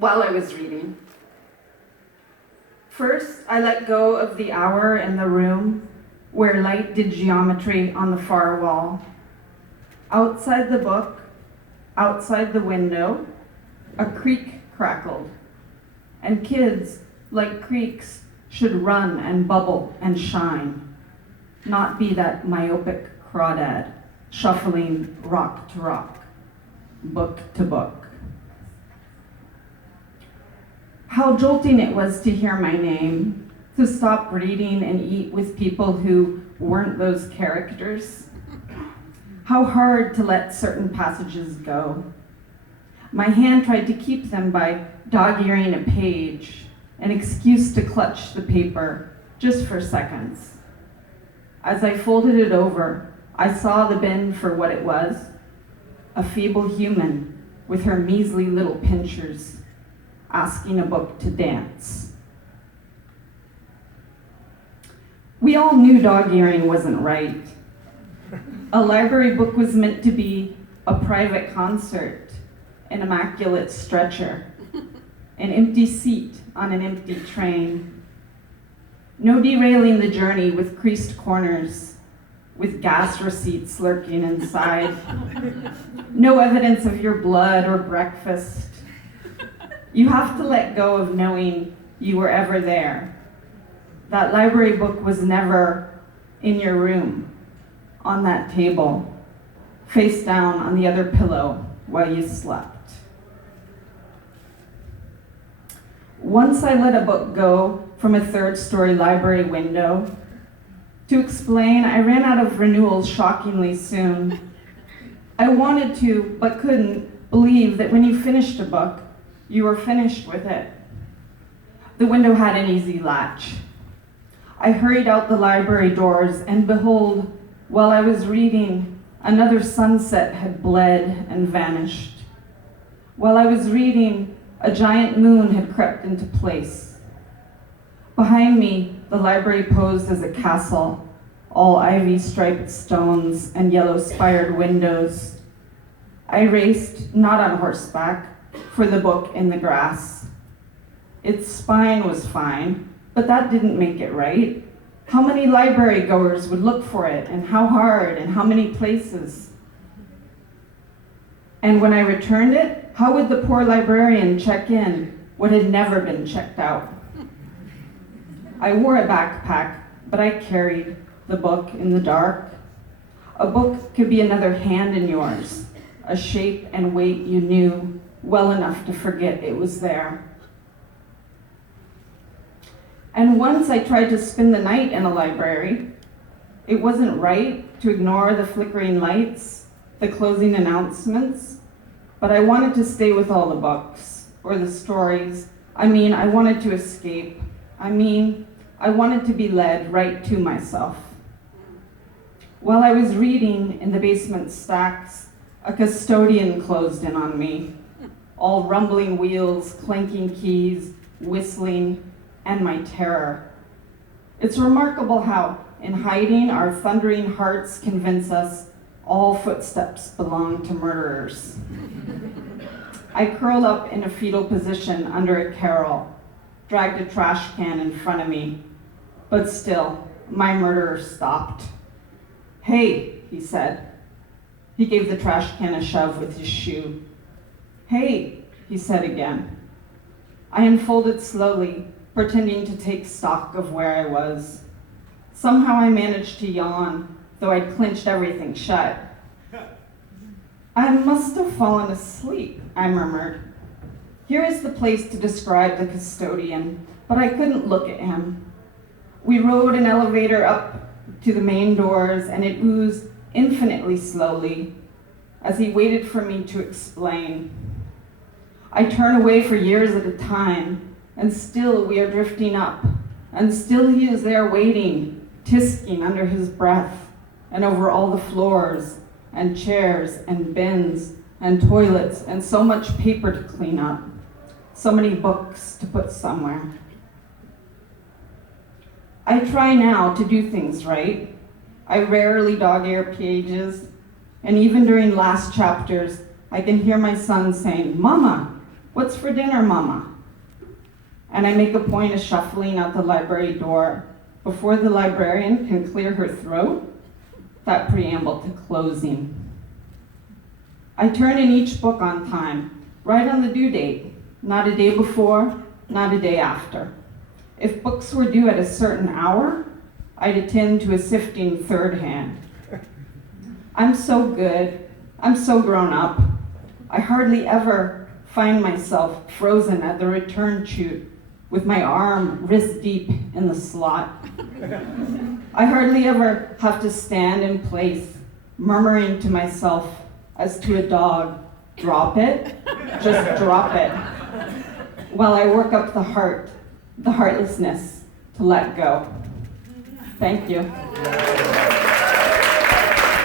while I was reading. First, I let go of the hour in the room where light did geometry on the far wall. Outside the book, outside the window, a creek crackled, and kids, like creeks, should run and bubble and shine, not be that myopic crawdad shuffling rock to rock, book to book. How jolting it was to hear my name, to stop reading and eat with people who weren't those characters. How hard to let certain passages go. My hand tried to keep them by dog-earing a page, an excuse to clutch the paper just for seconds. As I folded it over, I saw the bin for what it was, a feeble human with her measly little pincers, asking a book to dance. We all knew dog-earing wasn't right. A library book was meant to be a private concert, an immaculate stretcher, an empty seat on an empty train. No derailing the journey with creased corners, with gas receipts lurking inside. No evidence of your blood or breakfast. You have to let go of knowing you were ever there. That library book was never in your room, on that table, face down on the other pillow while you slept. Once I let a book go from a third-story library window. To explain, I ran out of renewals shockingly soon. I wanted to, but couldn't, believe that when you finished a book, you were finished with it. The window had an easy latch. I hurried out the library doors, and behold, while I was reading, another sunset had bled and vanished. While I was reading, a giant moon had crept into place. Behind me, the library posed as a castle, all ivy-striped stones and yellow-spired windows. I raced, not on horseback, for the book in the grass. Its spine was fine, but that didn't make it right. How many library goers would look for it, and how hard, and how many places? And when I returned it, how would the poor librarian check in what had never been checked out? I wore a backpack, but I carried the book in the dark. A book could be another hand in yours, a shape and weight you knew well enough to forget it was there. And once I tried to spend the night in a library. It wasn't right to ignore the flickering lights, the closing announcements, but I wanted to stay with all the books, or the stories. I wanted to escape. I wanted to be led right to myself. While I was reading in the basement stacks, a custodian closed in on me, all rumbling wheels, clanking keys, whistling, and my terror. It's remarkable how, in hiding, our thundering hearts convince us all footsteps belong to murderers. I curled up in a fetal position under a carrel, dragged a trash can in front of me, but still, my murderer stopped. "Hey," he said. He gave the trash can a shove with his shoe. "Hey," he said again. I unfolded slowly, pretending to take stock of where I was. Somehow I managed to yawn, though I'd clenched everything shut. "I must have fallen asleep," I murmured. Here is the place to describe the custodian, but I couldn't look at him. We rode an elevator up to the main doors, and it oozed infinitely slowly as he waited for me to explain. I turn away for years at a time, and still we are drifting up, and still he is there waiting, tisking under his breath, and over all the floors, and chairs, and bins, and toilets, and so much paper to clean up, so many books to put somewhere. I try now to do things right. I rarely dog-ear pages, and even during last chapters, I can hear my son saying, "Mama," "What's for dinner, Mama?" And I make a point of shuffling out the library door before the librarian can clear her throat, that preamble to closing. I turn in each book on time, right on the due date, not a day before, not a day after. If books were due at a certain hour, I'd attend to a sifting third hand. I'm so good, I'm so grown up. I hardly ever find myself frozen at the return chute with my arm wrist deep in the slot. I hardly ever have to stand in place, murmuring to myself as to a dog, "Drop it, just drop it," while I work up the heartlessness to let go. Thank you.